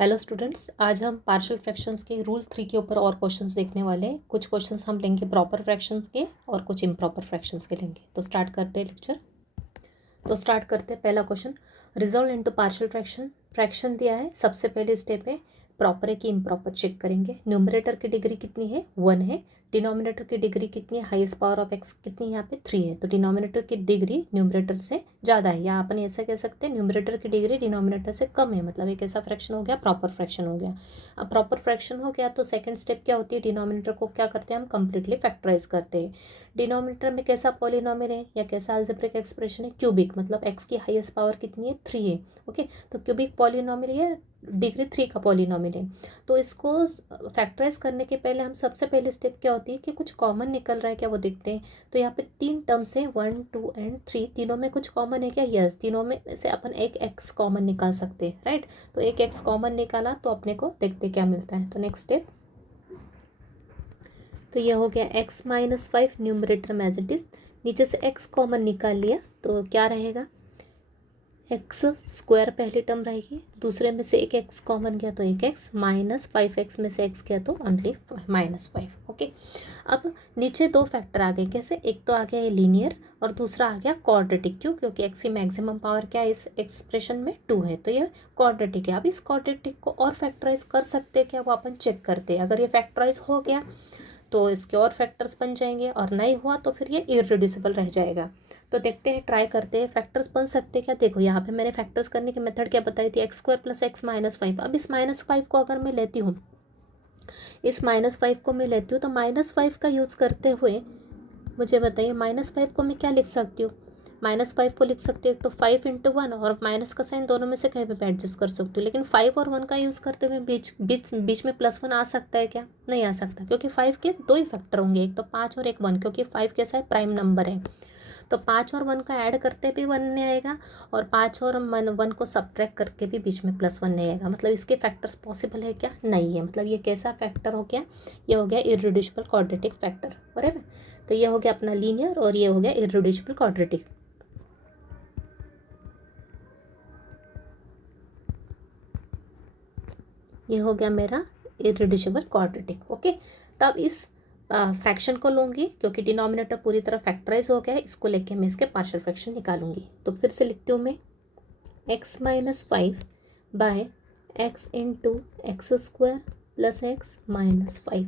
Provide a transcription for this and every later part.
Hello students, आज हम partial fractions के रूल 3 के ऊपर और क्वेश्चंस देखने वाले हैं। कुछ क्वेश्चंस हम लेंगे प्रॉपर फ्रैक्शंस के और कुछ इम्प्रॉपर फ्रैक्शंस के लेंगे। तो स्टार्ट करते हैं लेक्चर। स्टार्ट करते हैं। पहला question, resolve into partial fraction. Fraction दिया है, सबसे पहले स्टेप है प्रॉपर है कि इम्प्रॉपर चेक करेंगे। न्यूमरेटर की डिग्री कितनी है, 1 है। डिनोमिनेटर की डिग्री कितनी है, हाईएस्ट पावर ऑफ एक्स कितनी है, यहाँ पे 3 है। तो डिनोमिनेटर की डिग्री न्यूमरेटर से ज़्यादा है, या अपन ऐसा कह सकते हैं न्यूमरेटर की डिग्री डिनोमिनेटर से कम है। मतलब एक ऐसा फ्रैक्शन हो गया, प्रॉपर फ्रैक्शन हो गया। अब प्रॉपर फ्रैक्शन हो गया तो सेकंड स्टेप क्या होती है, डिनोमिनेटर को क्या करते हैं हम, कंप्लीटली फैक्टराइज करते हैं। डिनोमिनेटर में कैसा पॉलिनोमियल है या कैसा अलजेब्रिक एक्सप्रेशन है, क्यूबिक, मतलब एक्स की हाईएस्ट पावर कितनी है, 3 है। ओके, तो क्यूबिक पॉलिनोमियल है, डिग्री 3 का पॉलिनोमियल है। तो इसको फैक्टराइज करने के पहले हम सबसे पहले स्टेप क्या होती है कि कुछ कॉमन निकल रहा है क्या, वो देखते हैं। तो यहाँ पे 3 टर्म्स हैं, 1, 2 एंड 3। तीनों में कुछ कॉमन है क्या, यस। तीनों में से अपन एक एक्स कॉमन निकाल सकते हैं, राइट। तो एक एक्स कॉमन निकाला तो अपने को देखते क्या मिलता है। तो नेक्स्ट स्टेप, तो ये हो गया x-5 न्यूमरेटर में एज इट इज। नीचे से x कॉमन निकाल लिया तो क्या रहेगा, एक्स स्क्वायर पहली टर्म रहेगी, दूसरे में से एक x कॉमन गया तो एक x, -5x में से x गया तो ओनली -5। ओके, अब नीचे दो फैक्टर आ गए, कैसे, एक तो आ गया ये लीनियर और दूसरा आ गया क्वाड्रेटिक। क्यों, क्योंकि x की मैक्सिमम पावर क्या है इस एक्सप्रेशन में, 2 है, तो ये क्वाड्रेटिक है। अब इस क्वाड्रेटिक को और फैक्टराइज कर सकते हैं क्या, वो अपन चेक करते हैं। अगर ये फैक्टराइज हो गया तो इसके और फैक्टर्स बन जाएंगे, और नहीं हुआ तो फिर ये इररिड्यूसिबल रह जाएगा। तो देखते हैं, ट्राई करते हैं, फैक्टर्स बन सकते हैं क्या। देखो यहाँ पे मैंने फैक्टर्स करने की मेथड क्या बताई थी, x² + x -5। अब इस -5 को अगर मैं लेती हूँ, इस -5 को मैं लेती हूँ, तो -5 का यूज़ करते हुए मुझे बताइए -5 को मैं क्या लिख सकती हूँ। -5 को लिख सकती हूँ, एक तो 5 × 1, और माइनस का साइन दोनों में से कहीं पे एडजस्ट कर सकती हूँ। लेकिन 5 और 1 का यूज़ करते हुए बीच बीच बीच में +1 आ सकता है क्या, नहीं आ सकता, क्योंकि 5 के दो ही फैक्टर होंगे, एक तो 5 और एक 1, क्योंकि 5 कैसा है, प्राइम नंबर है। तो 5 और 1 का ऐड करते भी 1 नहीं आएगा, और 5 और 1 को सब्ट्रैक्ट करके भी बीच में +1 नहीं आएगा। मतलब इसके फैक्टर्स पॉसिबल है क्या, नहीं है। मतलब ये कैसा फैक्टर हो गया, ये हो गया इररिड्यूसिबल क्वाड्रेटिक फैक्टर, बराबर। तो ये हो गया अपना लीनियर और ये हो गया इररिड्यूसिबल क्वाड्रेटिक। ये हो गया मेरा इररिड्यूसिबल क्वाड्रेटिक। ओके, तब इस फ्रैक्शन को लूँगी, क्योंकि डिनोमिनेटर पूरी तरह फैक्टराइज हो गया है, इसको लेके मैं इसके पार्शियल फ्रैक्शन निकालूंगी। तो फिर से लिखती हूँ मैं, x-5 bye x × x² + x -5।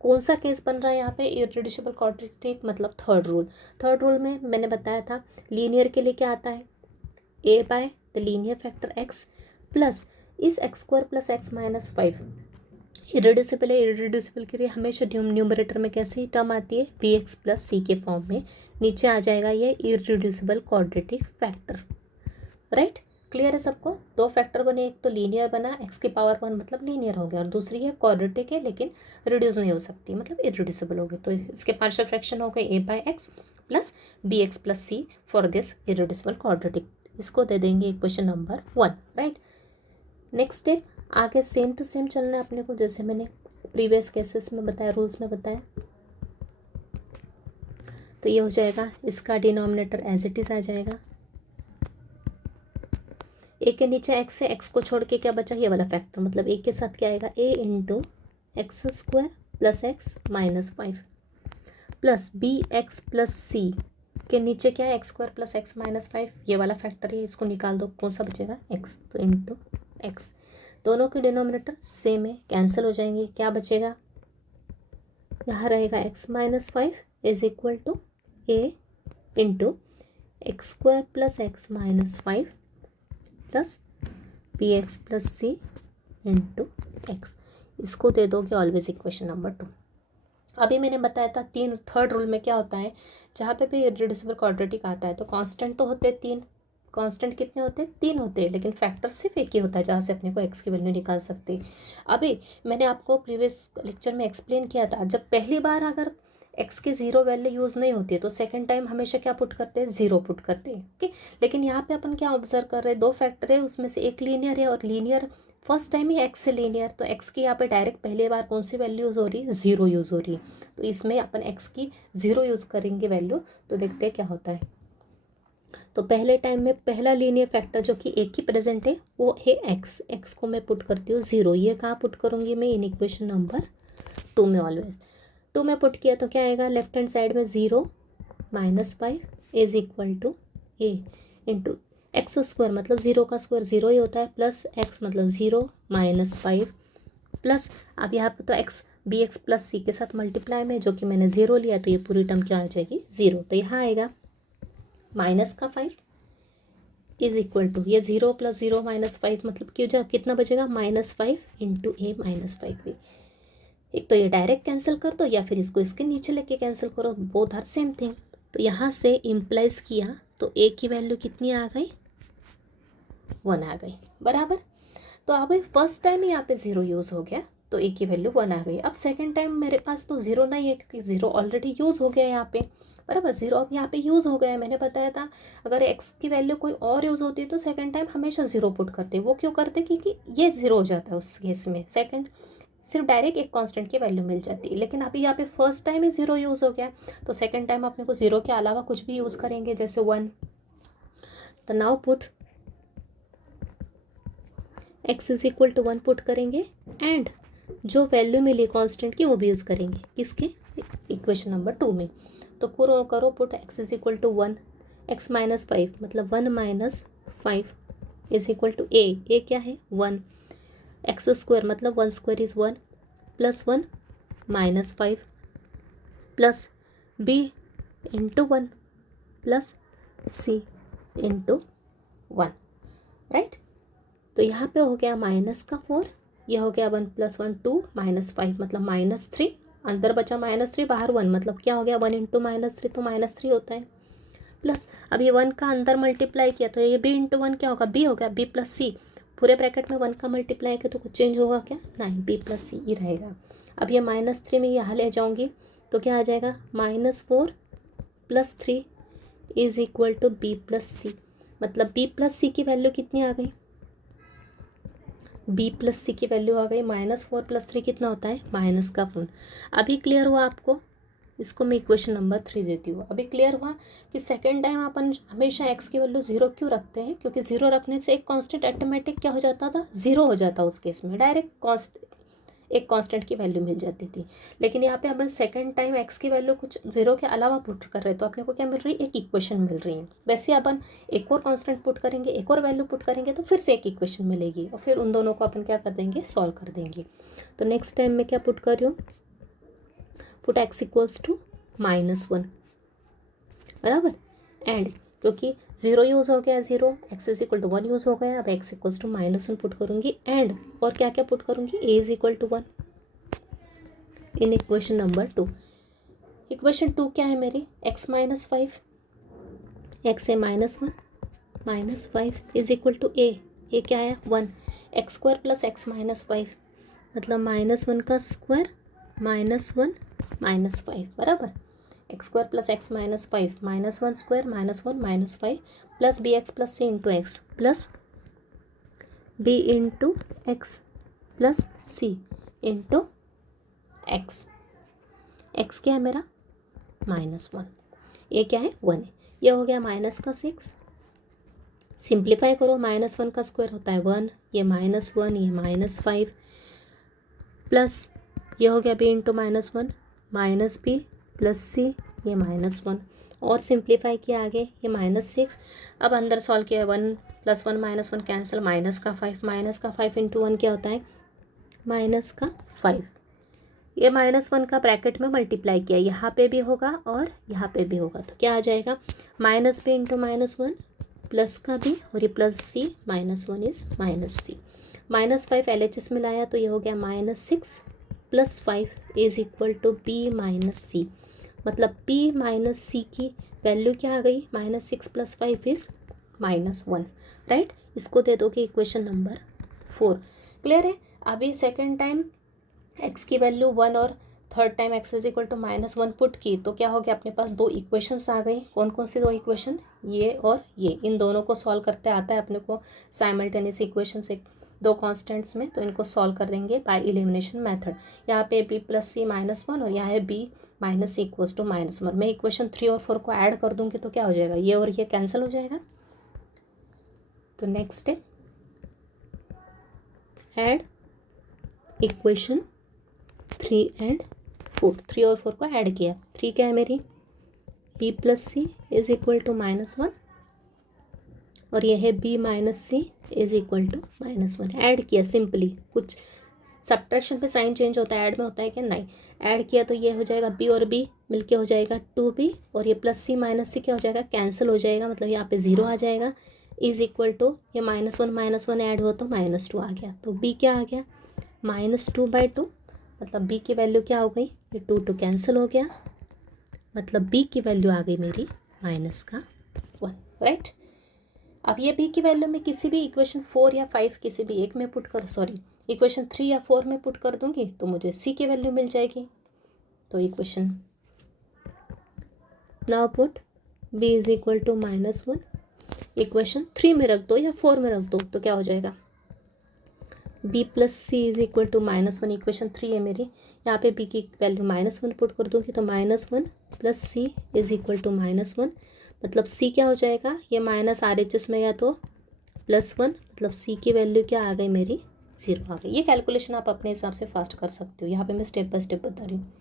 कौन सा केस बन रहा है यहाँ पे, इररिड्यूसिबल क्वाड्रेटिक, मतलब थर्ड रूल। थर्ड रूल में मैंने बताया था लीनियर के लिए क्या आता है, a by the linear factor x plus इस x² + x -5। इररिड्यूसिबल है, इररिड्यूसिबल के लिए हमेशा न्यूमरेटर में कैसी टर्म आती है, bx + c के फॉर्म में। नीचे आ जाएगा ये irreducible quadratic factor, right. Clear है सबको। दो फैक्टर बने, एक तो लीनियर बना, x की पावर 1 मतलब लीनियर हो गया, और दूसरी है क्वाड्रेटिक है लेकिन रिड्यूस नहीं हो सकती, मतलब इररिड्यूसिबल हो गई। तो इसके पार्शियल फ्रैक्शन हो गए a/x plus bx + c for this irreducible quadratic. इसको दे देंगे equation number 1, right. Next step, आगे सेम टू सेम चलना है अपने को, जैसे मैंने प्रीवियस केसेस में बताया, रूल्स में बताया। तो ये हो जाएगा, इसका डिनोमिनेटर एज इट इज आ जाएगा। एक के नीचे x से x को छोड़ के क्या बचा, ये वाला फैक्टर, मतलब एक के साथ क्या आएगा, a × x² + x -5 plus bx + c के नीचे क्या है, x² + x -5, ये वाला फैक्टर है, इसको निकाल दो, कौन सा बचेगा, x, तो इंटू x। दोनों के डिनोमिनेटर सेम है, कैंसिल हो जाएंगे, क्या बचेगा, यहाँ रहेगा x -5 is equal to a × x² + x -5 plus bx + c × x। इसको दे दोगे ऑलवेज इक्वेशन नंबर 2। अभी मैंने बताया था थर्ड रूल में क्या होता है, जहाँ पे भी इररिड्यूसिबल क्वाड्रेटिक आता है तो कांस्टेंट तो होते हैं 3। कांस्टेंट कितने होते हैं, 3 होते हैं, लेकिन फैक्टर सिर्फ एक ही होता है जहाँ से अपने को x की वैल्यू निकाल सकते हैं। अभी मैंने आपको प्रीवियस लेक्चर में एक्सप्लेन किया था, जब पहली बार अगर x की 0 वैल्यू यूज़ नहीं होती है तो सेकेंड टाइम हमेशा क्या पुट करते हैं, 0 पुट करते हैं। ओके, लेकिन यहाँ पे अपन क्या ऑब्जर्व कर रहे हैं, दो फैक्टर है, उसमें से एक लीनियर है, और लीनियर फर्स्ट टाइम ही x से लीनियर, तो x की यहाँ पे डायरेक्ट पहली बार कौन सी वैल्यू यूज़ हो रही है, 0 यूज़ हो रही है। तो इसमें अपन x की 0 यूज़ करेंगे वैल्यू, तो देखते हैं क्या होता है। तो पहले टाइम में पहला लीनियर फैक्टर जो कि एक ही प्रेजेंट है वो है एक्स। एक्स को मैं पुट करती हूँ 0। ये कहाँ पुट करूँगी मैं? इन इक्वेशन नंबर 2 में। ऑलवेज 2 में पुट किया तो क्या आएगा? लेफ्ट हैंड साइड में 0 -5 is equal to a into x square, मतलब 0 का स्क्वायर 0 ही होता है, प्लस एक्स मतलब 0 -5 प्लस, अब यहाँ पे तो x b x plus c के साथ मल्टीप्लाई में, जो कि मैंने 0 लिया, तो ये पूरी टर्म क्या आ जाएगी? 0। तो यहाँ आएगा माइनस का 5 इज इक्वल टू ये 0 + 0 -5 मतलब क्यों जा कितना बचेगा? -5 इंटू ए -5 भी। एक तो ये डायरेक्ट कैंसिल कर दो या फिर इसको इसके नीचे लेके कैंसिल करो, बोथ आर सेम थिंग। तो यहाँ से इम्प्लाइज किया तो ए की वैल्यू कितनी आ गई? 1 आ गई, बराबर। तो अब फर्स्ट टाइम यहाँ पे 0 यूज़ हो गया तो ए की वैल्यू 1 आ गई। अब सेकंड टाइम मेरे पास तो 0 नहीं है क्योंकि 0 ऑलरेडी यूज़ हो गया यहाँ पे, बराबर। 0 अब यहाँ पे यूज़ हो गया है, मैंने बताया था अगर एक्स की वैल्यू कोई और यूज़ होती है तो सेकंड टाइम हमेशा 0 पुट करते। वो क्यों करते? क्योंकि ये 0 हो जाता है उस केस में, सेकंड सिर्फ डायरेक्ट एक कांस्टेंट की वैल्यू मिल जाती है। लेकिन अभी यहाँ पे फर्स्ट टाइम ही 0 यूज़ हो गया तो सेकंड टाइम अपने को 0 के अलावा कुछ भी यूज़ करेंगे, जैसे 1। तो now put x is equal to 1 put करेंगे एंड जो वैल्यू मिली कांस्टेंट की वो भी यूज़ करेंगे, किसके? इक्वेशन नंबर 2 में। तो करो put x is equal to 1, x -5 मतलब 1 - 5 इज इक्वल टू ए क्या है? 1। एक्स स्क्वायर मतलब 1 square is 1 plus 1 -5 plus b into 1 plus c into 1, right. तो यहाँ पे हो गया -4, यह हो गया 1 + 1 2 -5 मतलब -3, अंदर बचा -3 बाहर 1 मतलब क्या हो गया? 1 इंटू -3 तो -3 होता है, प्लस अब ये 1 का अंदर मल्टीप्लाई किया तो ये b इंटू 1 क्या होगा? b हो गया, b + c। पूरे ब्रैकेट में 1 का मल्टीप्लाई किया तो कुछ चेंज होगा क्या? नहीं, b + c ही रहेगा। अब ये -3 में यहाँ ले जाऊँगी तो क्या आ जाएगा? -4 + 3 is equal to b + c, मतलब b + c की वैल्यू कितनी आ गई? b + c की वैल्यू आ गई -4 + 3 कितना होता है? -1। अभी क्लियर हुआ आपको? इसको मैं इक्वेशन नंबर 3 देती हूँ। अभी क्लियर हुआ कि सेकेंड टाइम अपन हमेशा x की वैल्यू 0 क्यों रखते हैं? क्योंकि 0 रखने से एक कांस्टेंट ऑटोमेटिक क्या हो जाता था? 0 हो जाता। उस केस में डायरेक्ट एक कांस्टेंट की वैल्यू मिल जाती थी। लेकिन यहाँ पे अपन सेकंड टाइम x की वैल्यू कुछ 0 के अलावा पुट कर रहे हैं तो अपने को क्या मिल रही है? एक इक्वेशन मिल रही है। वैसे अपन एक और कांस्टेंट पुट करेंगे, एक और वैल्यू पुट करेंगे तो फिर से एक इक्वेशन मिलेगी और फिर उन दोनों को अपन क्या कर देंगे? सॉल्व कर देंगे। तो नेक्स्ट टाइम मैं क्या पुट कर रही हूँ? पुट x इक्वल्स टू -1, बराबर। एंड क्योंकि 0 यूज़ हो गया, 0 x is equal to 1 use हो गया, अब x इक्वल्स टू -1 पुट करूँगी एंड और क्या क्या पुट करूँगी? a is equal to 1 in equation number 2। Equation 2 क्या है मेरी? x -5, x है -1 -5 इज इक्वल टू a क्या है? 1। x स्क्वायर प्लस x -5 मतलब -1 का स्क्वायर -1 -5, बराबर। X square plus x -5 -1 square -1 -5 plus b x plus c into x plus b into x plus c into x. X क्या है मेरा? -1, ये क्या है? 1 है। ये हो गया -6। सिंप्लीफाई करो, -1 का स्क्वायर होता है 1, ये -1 ये -5 प्लस ये हो गया b into -1 minus b plus c ये -1 और सिंप्लीफाई किया आगे ये -6। अब अंदर सॉल्व किया 1 + 1 -1 कैंसिल, -5 इंटू 1 क्या होता है? -5। ये -1 का ब्रैकेट में मल्टीप्लाई किया, यहाँ पे भी होगा और यहाँ पे भी होगा तो क्या आ जाएगा? -b इंटू -1 प्लस का भी और ये plus c -1 is -c। -5 LHS में लाया तो ये हो गया -6 + 5 is equal to b - c, मतलब b - c की वैल्यू क्या आ गई? -6 + 5 इज -1, राइट। इसको दे दो कि इक्वेशन नंबर 4। क्लियर है? अभी सेकेंड टाइम x की वैल्यू 1 और third time x is equal to -1 put की तो क्या हो गया? अपने पास 2 इक्वेशंस आ गई। कौन कौन सी 2 इक्वेशन? ये और ये। इन दोनों को सॉल्व करते आता है अपने को साइमल्टेनियस इक्वेशन से। दो कॉन्स्टेंट्स में, तो इनको सॉल्व कर देंगे बाय एलिमिनेशन मेथड। यहाँ पे b plus c minus one और यहाँ है b minus c equals to minus one. मैं इक्वेशन 3 और 4 को ऐड कर दूँगी तो क्या हो जाएगा, ये और ये कैंसिल हो जाएगा। तो नेक्स्ट है ऐड इक्वेशन 3 एंड 4। 3 और 4 को ऐड किया। 3 क्या है मेरी, b plus c is equal to minus one और यह है b minus c is equal to minus one. Add किया सिंपली, कुछ सब्ट्रैक्शन पे साइन चेंज होता है, ऐड में होता है क्या, नहीं। ऐड किया तो ये हो जाएगा b और b मिलके हो जाएगा 2b और ये प्लस सी माइनस सी क्या हो जाएगा, कैंसिल हो जाएगा, मतलब यहाँ पे 0 आ जाएगा। इज इक्वल टू ये माइनस वन ऐड हुआ तो -2 आ गया। तो b क्या आ गया, -2/2, मतलब b की वैल्यू क्या हो गई, ये 2 कैंसिल हो गया, मतलब b की वैल्यू आ गई मेरी -1, राइट। अब ये b की वैल्यू में किसी भी इक्वेशन 4 या 5 किसी भी एक में पुट कर, सॉरी इक्वेशन 3 या 4 में पुट कर दूंगी तो मुझे c की वैल्यू मिल जाएगी। तो equation now put b is equal to -1, equation 3 में रख दो या 4 में रख दो तो क्या हो जाएगा, b plus c is equal to -1, equation 3 है मेरी। यहाँ पे b की वैल्यू -1 पुट कर दूँगी तो -1 plus c is equal to -1, मतलब c क्या हो जाएगा, ये माइनस RHS में गया तो +1, मतलब c की वैल्यू क्या आ गई मेरी, 0 आ गई। ये कैलकुलेशन आप अपने हिसाब से फास्ट कर सकते हो, यहाँ पे मैं स्टेप बाय स्टेप बता रही हूँ।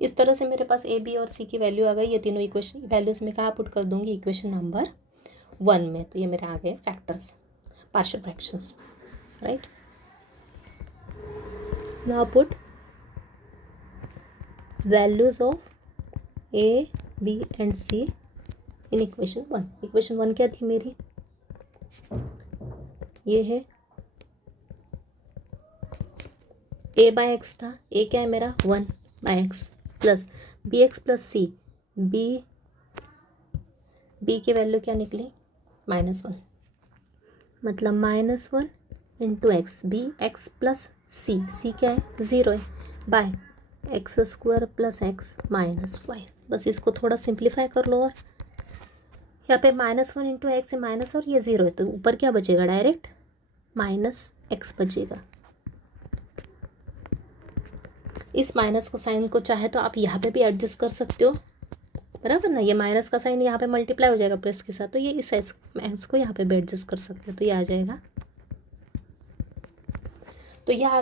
इस तरह से मेरे पास a b और c की वैल्यू आ गई। ये तीनों इक्वेशन वैल्यूज़ में कहाँ पुट कर दूँगी, इक्वेशन नंबर 1 में। तो ये मेरे आ गए factors, partial fractions, right. Now put values of a b and c in equation 1। Equation 1 क्या थी मेरी, ये है a बाय एक्स था, a क्या है मेरा 1/x plus bx plus c, b की वैल्यू क्या निकली -1, मतलब -1 into x, b x plus c क्या है 0 है, बाय x² प्लस एक्स -5। बस इसको थोड़ा सिंप्लीफाई कर लो और यहाँ पे -1 इंटू एक्स है माइनस और ये 0 है तो ऊपर क्या बचेगा, डायरेक्ट -x बचेगा। इस माइनस का साइन को चाहे तो आप यहाँ पे भी एडजस्ट कर सकते हो, बराबर ना। ये माइनस का साइन यहाँ पे मल्टीप्लाई हो जाएगा प्लस के साथ, तो ये इस एक्स को यहाँ पे भी एडजस्ट कर सकते हो, तो ये आ जाएगा। तो ये आ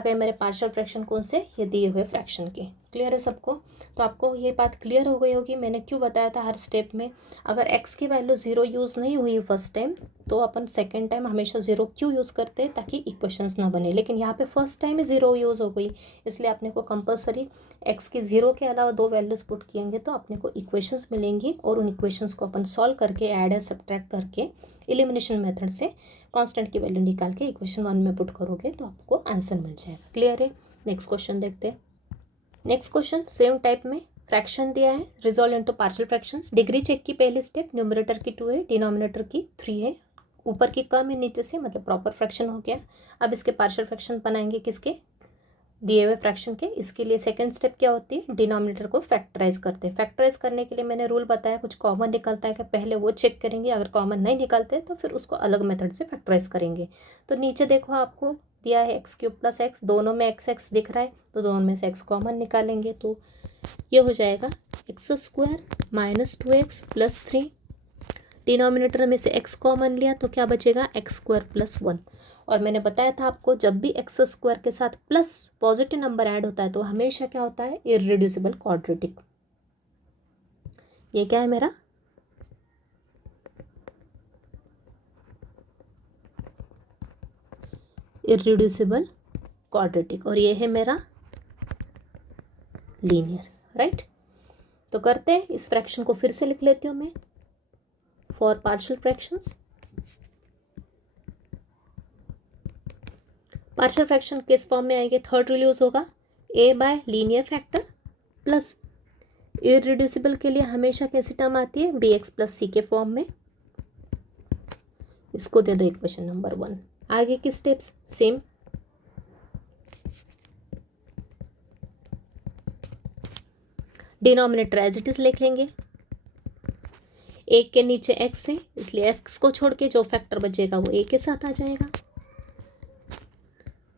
गए मेरे पार्शियल फ्रैक्शन कौन से, ये दिए हुए फ्रैक्शन के। क्लियर है सबको। तो आपको ये बात क्लियर हो गई होगी, मैंने क्यों बताया था हर स्टेप में। अगर x की वैल्यू 0 यूज़ नहीं हुई फर्स्ट टाइम तो अपन सेकेंड टाइम हमेशा 0 क्यों यूज़ करते हैं, ताकि इक्वेशंस ना बने। लेकिन यहाँ पे फर्स्ट टाइम में 0 यूज़ हो गई, इसलिए अपने को कंपलसरी x की 0 के अलावा 2 वैल्यूज़ पुट किएंगे तो अपने को इक्वेशंस मिलेंगी और उन इक्वेशंस को अपन सॉल्व करके ऐड या सब्ट्रैक्ट करके एलिमिनेशन मेथड से कांस्टेंट की वैल्यू निकाल के इक्वेशन 1 में पुट करोगे तो आपको आंसर मिल जाएगा। क्लियर है। नेक्स्ट क्वेश्चन देखते हैं। नेक्स्ट क्वेश्चन सेम टाइप में फ्रैक्शन दिया है, resolve into partial fractions. Degree check की पहली स्टेप, न्यूमरेटर की 2 है, डिनोमिनेटर की 3 है, ऊपर की कम है नीचे से, मतलब प्रॉपर फ्रैक्शन हो गया। अब इसके पार्शियल फ्रैक्शन बनाएंगे किसके, दिए हुए फ्रैक्शन के। इसके लिए सेकंड स्टेप क्या होती है, डिनोमिनेटर को फैक्टराइज करते हैं। फैक्टराइज करने के लिए मैंने रूल बताया, कुछ कॉमन निकलता है कि पहले वो चेक करेंगे, अगर कॉमन नहीं निकलते तो फिर उसको अलग मेथड से फैक्टराइज करेंगे। तो नीचे देखो आपको दिया है x³ प्लस एक्स, दोनों में x दिख रहा है तो दोनों में से x कॉमन निकालेंगे तो ये हो जाएगा x² minus 2x plus 3। Denominator में से x कॉमन लिया तो क्या बचेगा, x² प्लस 1। और मैंने बताया था आपको, जब भी x² के साथ प्लस पॉजिटिव नंबर ऐड होता है तो हमेशा क्या होता है, इररेड्यूसिबल क्वाड्रेटिक। ये क्या है मेरा, इररेड्यूसिबल क्वाड्रेटिक, और ये है मेरा लीनियर, राइट। तो करते हैं, इस फ्रैक्शन को फिर से लिख लेती हूँ मैं। For partial fractions, partial fraction किस फॉर्म में आएंगे, थर्ड रूल यूज होगा, a by linear factor plus irreducible के लिए हमेशा कैसी टर्म आती है, bx प्लस c के फॉर्म में। इसको दे दो इक्वेशन नंबर 1। आगे की steps same, denominator as it is लिख लेंगे। एक के नीचे x है इसलिए x को छोड़ के जो फैक्टर बचेगा वो a के साथ आ जाएगा।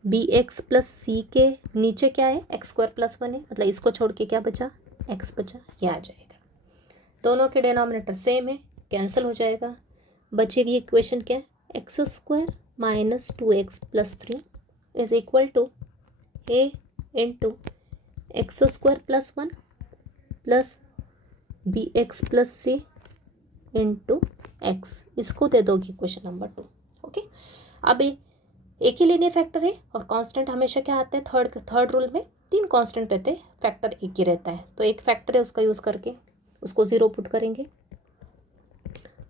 बी एक्स प्लस सी के नीचे क्या है, एक्स स्क्वायर प्लस वन है, मतलब इसको छोड़ के क्या बचा, एक्स बचा, ये आ जाएगा। दोनों के डिनोमिनेटर सेम है, कैंसिल हो जाएगा। बचेगी इक्वेशन क्या है, x square minus 2x plus 3 is equal to a into x square plus 1 plus b x plus c into x. इसको दे दोगी इक्वेशन नंबर 2। ओके, अब एक ही लीनियर फैक्टर है और कांस्टेंट हमेशा क्या आता है, थर्ड रूल में 3 कांस्टेंट रहते हैं, फैक्टर एक ही रहता है। तो एक फैक्टर है, उसका यूज़ करके उसको 0 पुट करेंगे।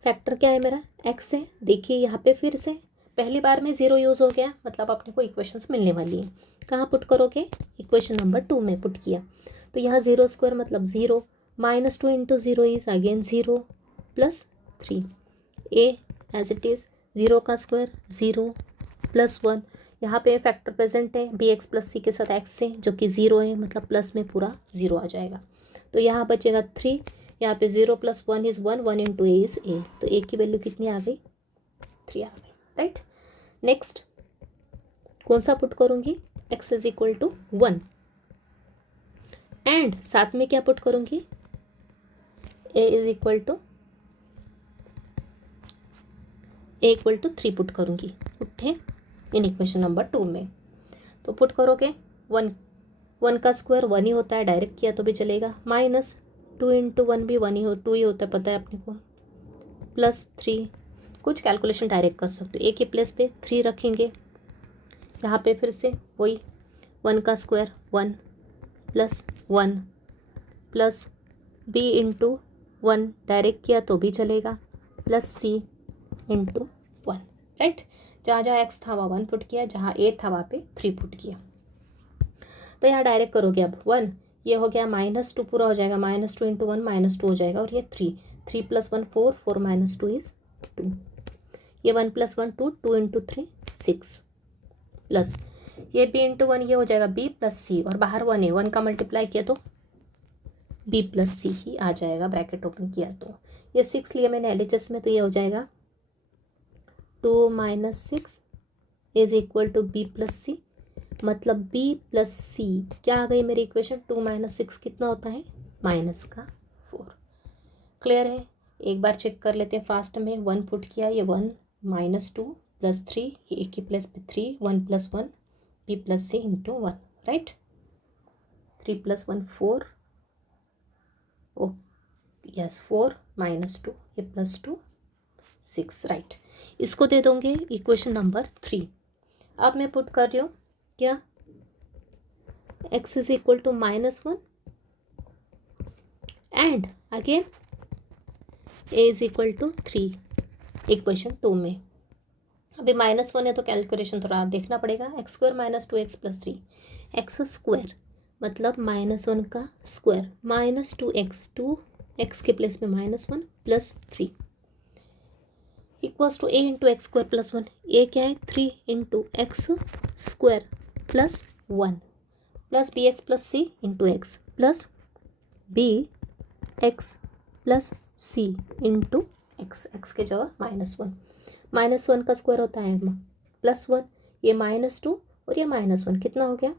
फैक्टर क्या है मेरा, एक्स है। देखिए यहाँ पे फिर से पहली बार में 0 यूज़ हो गया, मतलब अपने को इक्वेशंस मिलने वाली है। कहाँ पुट करोगे, इक्वेशन नंबर 2 में पुट किया। तो यहाँ 0 स्क्वायर मतलब 0, -2 into 0 is again 0 plus 3 a as it is, 0 का स्क्वायर 0 प्लस 1। यहाँ पे फैक्टर प्रेजेंट है बी एक्स प्लस सी के साथ एक्स से, जो कि 0 है, मतलब प्लस में पूरा 0 आ जाएगा। तो यहाँ बचेगा 3, यहाँ पे 0 plus 1 is 1, 1 into A is a. तो ए की वैल्यू कितनी आ गई, 3 आ गई, राइट। नेक्स्ट कौन सा पुट करूँगी, x is equal to 1 and साथ में क्या पुट करूँगी, ए इक्वल टू 3 पुट करूँगी। उठे इन इक्वेशन नंबर 2 में। तो पुट करोगे 1 का स्क्वायर 1 ही होता है, डायरेक्ट किया तो भी चलेगा, -2 इंटू 1 भी 2 ही होता है, पता है अपने को, प्लस 3। कुछ कैलकुलेशन डायरेक्ट कर सकते हो, एक ही प्लेस पे 3 रखेंगे। यहाँ पे फिर से वही 1 का square 1 plus 1 plus b into 1 direct किया तो भी चलेगा, प्लस सी इंटू 1, राइट। जहाँ जहाँ एक्स था वहाँ 1 पुट किया, जहाँ ए था वहाँ पे 3 पुट किया। तो यहाँ डायरेक्ट करोगे अब 1, ये हो गया -2 पूरा हो जाएगा, -2 इंटू 1 -2 हो जाएगा, और ये 3 प्लस 1 4, 4 माइनस 2 इज 2। ये 1 प्लस 1 2, 2 इंटू 3 6 प्लस ये b इंटू 1, ये हो जाएगा b प्लस सी, और बाहर 1 है, 1 का मल्टीप्लाई किया तो b प्लस सी ही आ जाएगा, ब्रैकेट ओपन किया तो। ये 6 लिया मैंने LHS में, तो ये हो जाएगा 2 minus 6 is equal to b plus c, मतलब b प्लस सी क्या आ गई मेरी इक्वेशन, 2 माइनस 6 कितना होता है, -4। क्लियर है। एक बार चेक कर लेते हैं फास्ट में। 1 पुट किया, ये 1 -2 प्लस 3, ये एक ही प्लेस पे 3, 1 plus 1 b plus c into 1, right. 3 plus 1 4, oh yes 4 -2, ये +2 6, राइट। इसको दे दोगे इक्वेशन नंबर 3। अब मैं पुट कर रही हूँ क्या, x is equal to -1 and again a is equal to 3 equation 2 में। अभी -1 है तो कैलकुलेशन थोड़ा देखना पड़ेगा। X square minus 2x plus 3, x square मतलब -1 का स्क्वायर -2x, 2x के प्लेस में -1 plus 3 equals to a into x square plus 1। A क्या है, 3 into x square plus 1 plus b x plus c into x plus b x plus c into x, x के जगह -1, -1 का square होता है +1, ये -2 और ये -1 कितना हो गया,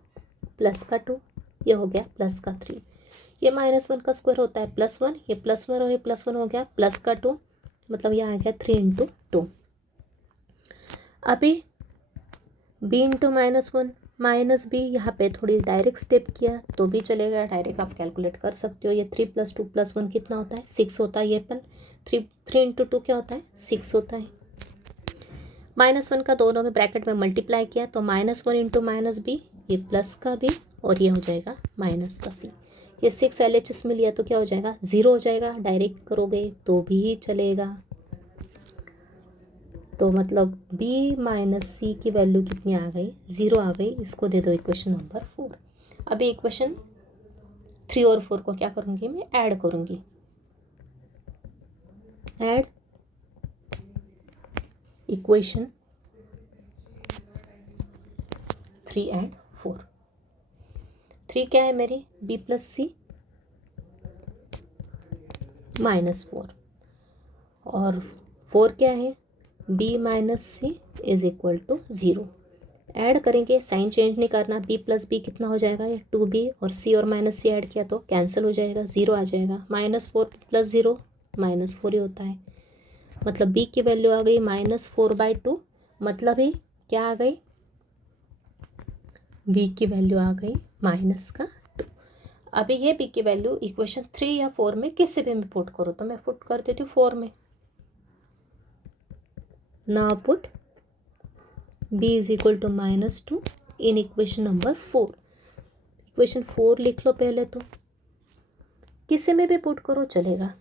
प्लस का 2, ये हो गया प्लस का 3। ये -1 का स्क्वायर होता है +1, ये +1 और ये +1 हो गया प्लस का 2, मतलब ये आ गया 3 इंटू 2। अभी b इंटू -1 माइनस बी, यहाँ पे थोड़ी डायरेक्ट स्टेप किया तो भी चलेगा, डायरेक्ट आप कैलकुलेट कर सकते हो। ये 3 + 2 + 1 कितना होता है, 6 होता है। ये पर 3 इंटू 2 क्या होता है, 6 होता है। -1 का दोनों में ब्रैकेट में मल्टीप्लाई किया तो -1 इंटू -b, ये प्लस का b और ये हो जाएगा माइनस का c। ये 6 LHS में लिया तो क्या हो जाएगा, 0 हो जाएगा। डायरेक्ट करोगे तो भी चलेगा। तो मतलब b माइनस सी की वैल्यू कितनी आ गई, 0 आ गई। इसको दे दो इक्वेशन नंबर 4। अभी इक्वेशन 3 और 4 को क्या करूँगी मैं, ऐड करूँगी। Add equation 3 and 4। 3 क्या है मेरी, b प्लस सी -4, और 4 क्या है, b minus c is equal to 0। Add करेंगे, साइन चेंज नहीं करना, बी प्लस बी कितना हो जाएगा, ये 2b, और सी और माइनस सी ऐड किया तो कैंसिल हो जाएगा, 0 आ जाएगा। -4 + 0 -4 ही होता है। मतलब b की वैल्यू आ गई -4/2, मतलब ही क्या आ गई, b की वैल्यू आ गई -2। अभी ये b की वैल्यू इक्वेशन 3 या 4 में किसी भी में पुट करो, तो मैं पुट कर देती हूँ 4 में। Now put b is equal to -2 in equation number 4। Equation 4 लिख लो पहले, तो किसी में भी पुट करो चलेगा।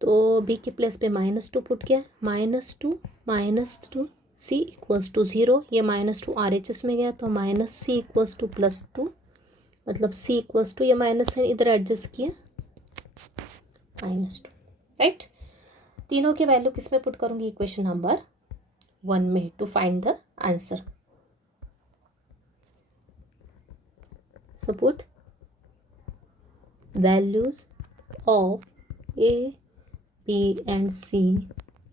तो b के प्लेस पे -2 पुट किया, -2 c इक्वल्स टू 0, ये -2 RHS में गया तो -c इक्वल्स टू +2, मतलब c इक्वल्स टू, ये माइनस है इधर एडजस्ट किया, -2, राइट। तीनों के वैल्यू किस में पुट करूंगी, इक्वेशन नंबर 1 में, to find the answer. So put values of a, b and c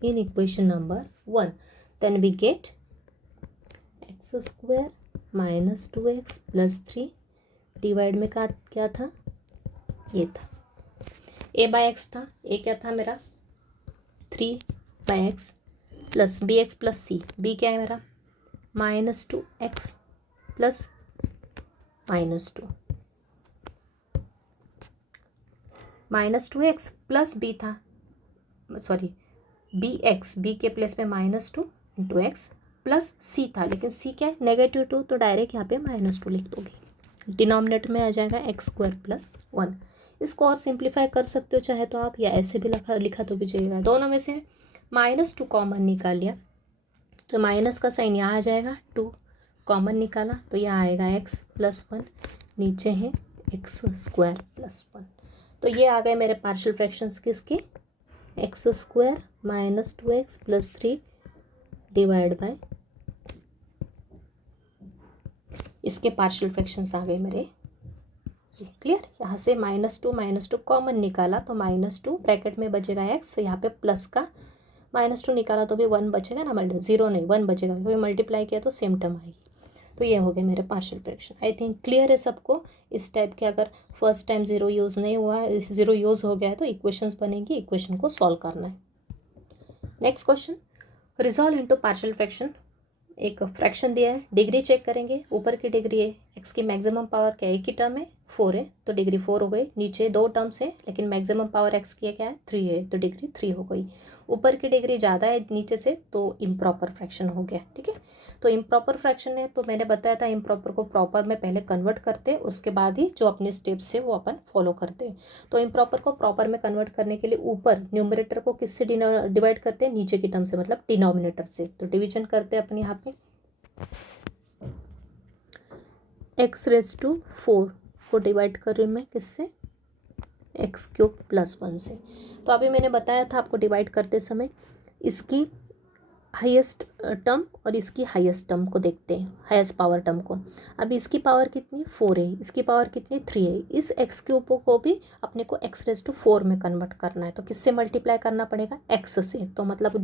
in equation number 1, then we get x² - 2x + 3 divide में क्या था, ये था a/x था, a क्या था मेरा 3/x plus bx + c, b क्या है मेरा -2x + -2, -2x प्लस b था, सॉरी bx, b के प्लेस में -2 × x प्लस c था, लेकिन c क्या है -2, तो डायरेक्ट यहाँ पे -2 लिख दोगे, डिनोमिनेटर में आ जाएगा x² + 1। इसको और सिंप्लीफाई कर सकते हो चाहे तो आप, या ऐसे भी लिखा तो भी चलेगा। दोनों में से -2 कॉमन निकाल लिया तो माइनस का साइन यहाँ आ जाएगा, 2 कॉमन निकाला तो यहाँ आएगा x + 1, नीचे है x² + 1। तो ये आ गए मेरे पार्शियल फ्रैक्शंस किसके, x² - 2x + 3 डिवाइड बाय, इसके पार्शियल फ्रैक्शंस आ गए मेरे ये। क्लियर, यहाँ से -2 कॉमन निकाला तो -2 ब्रैकेट में बचेगा x, यहाँ पे प्लस का -2 निकाला तो भी 1 बचेगा ना, 0 नहीं 1 बचेगा, क्योंकि मल्टीप्लाई किया तो सेम टर्म आएगी। तो ये हो गए मेरे partial fraction. I think clear है सबको। इस टाइप के अगर फर्स्ट टाइम 0 यूज़ नहीं हुआ है, 0 यूज़ हो गया है तो इक्वेशंस बनेंगी, इक्वेशन को सॉल्व करना है। Next question, resolve into partial fraction. एक फ्रैक्शन दिया है, डिग्री चेक करेंगे, ऊपर की डिग्री है, एक्स की मैक्सिमम पावर क्या है, एक ही टर्म है 4 है तो डिग्री 4 हो गई, नीचे 2 टर्म्स है लेकिन मैक्सिमम पावर एक्स की क्या है 3 है तो डिग्री 3 हो गई। ऊपर की डिग्री ज़्यादा है नीचे से तो इम्प्रॉपर फ्रैक्शन हो गया। ठीक है, तो इम्प्रॉपर फ्रैक्शन है तो मैंने बताया था इम्प्रॉपर को प्रॉपर में पहले कन्वर्ट करते हैं, उसके बाद ही जो अपने स्टेप्स है वो अपन फॉलो करते हैं। तो इम्प्रॉपर को प्रॉपर में कन्वर्ट करने के लिए ऊपर न्यूमरेटर को किससे डिवाइड करते हैं, नीचे की टर्म से, मतलब डिनोमिनेटर से। तो डिवीजन करते हैं अपन यहाँ पे, x⁴ को डिवाइड कर रही हूँ मैं किससे, x³ + 1 से। तो अभी मैंने बताया था आपको डिवाइड करते समय इसकी हाईएस्ट टर्म और इसकी हाईएस्ट टर्म को देखते हैं, हाईएस्ट पावर टर्म को। अभी इसकी पावर कितनी 4 है, इसकी पावर कितनी 3 है। इस x³ को भी अपने को x⁴ में कन्वर्ट करना है तो किससे मल्टीप्लाई करना पड़ेगा, x से। तो मतलब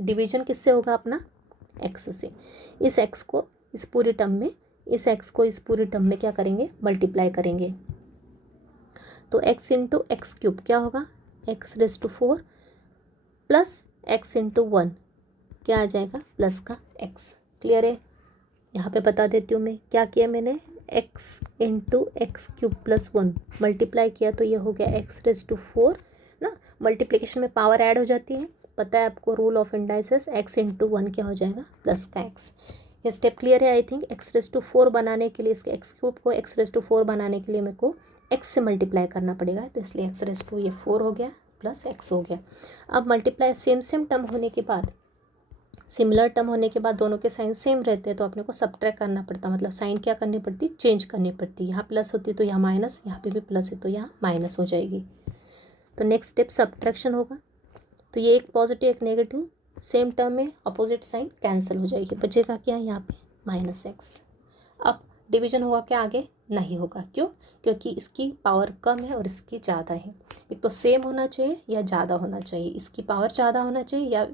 डिवीजन किससे होगा अपना, x से। इस x को इस पूरी टर्म में, इस x को इस पूरी टर्म में क्या करेंगे, मल्टीप्लाई करेंगे। तो x × x³ क्या होगा, x⁴ प्लस x × 1 क्या आ जाएगा, प्लस का x। क्लियर है, यहाँ पे बता देती हूँ मैं क्या किया मैंने, x × x³ + 1 मल्टीप्लाई किया तो ये हो गया x⁴ ना, मल्टीप्लिकेशन में पावर ऐड हो जाती है, पता है आपको रूल ऑफ इंडाइसेस, x × 1 क्या हो जाएगा, प्लस का x। ये स्टेप क्लियर है आई थिंक। x⁴ बनाने के लिए, इसके x³ को x⁴ बनाने के लिए मेरे को x से मल्टीप्लाई करना पड़ेगा, तो इसलिए x⁴ ये 4 हो गया प्लस x हो गया। अब मल्टीप्लाई सेम टर्म होने के बाद, सिमिलर टर्म होने के बाद दोनों के साइन सेम रहते हैं तो अपने को सब्ट्रैक्ट करना पड़ता, मतलब साइन क्या करनी पड़ती, चेंज करनी पड़ती। यहाँ प्लस होती तो यहाँ माइनस, यहाँ पे भी प्लस है तो यहाँ माइनस हो जाएगी। तो नेक्स्ट स्टेप सब्ट्रैक्शन होगा, तो ये एक पॉजिटिव एक नेगेटिव सेम टर्म में अपोजिट साइन कैंसिल हो जाएगी, बचेगा क्या यहाँ पे -x। अब डिवीजन होगा क्या, आगे नहीं होगा, क्यों, क्योंकि इसकी पावर कम है और इसकी ज़्यादा है। एक तो सेम होना चाहिए या ज़्यादा होना चाहिए, इसकी पावर ज़्यादा होना चाहिए या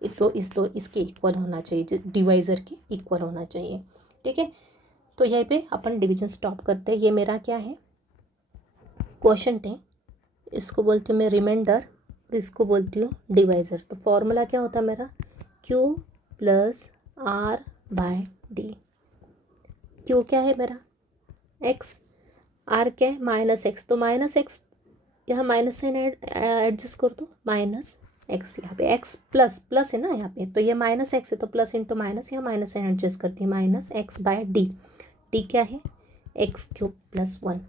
तो इसके इक्वल होना चाहिए, डिवाइज़र के इक्वल होना चाहिए। ठीक है, तो यहीं पे अपन डिवीजन स्टॉप करते हैं। ये मेरा क्या है, क्वोशंट है, इसको बोलती हूँ मैं रिमाइंडर और इसको बोलती हूँ डिवाइज़र। तो फॉर्मूला क्या होता है मेरा, Q plus r by d. Q क्या है मेरा x, R क्या है माइनस एक्स, तो माइनस एक्स यहाँ माइनस साइन एडजस्ट कर दो, माइनस एक्स, यहाँ पे एक्स प्लस प्लस है ना यहाँ पे, तो ये माइनस एक्स है तो प्लस इंटू माइनस, यहाँ माइनस साइन एडजस्ट करती है, minus x by d. D क्या है, एक्स क्यूब प्लस वन।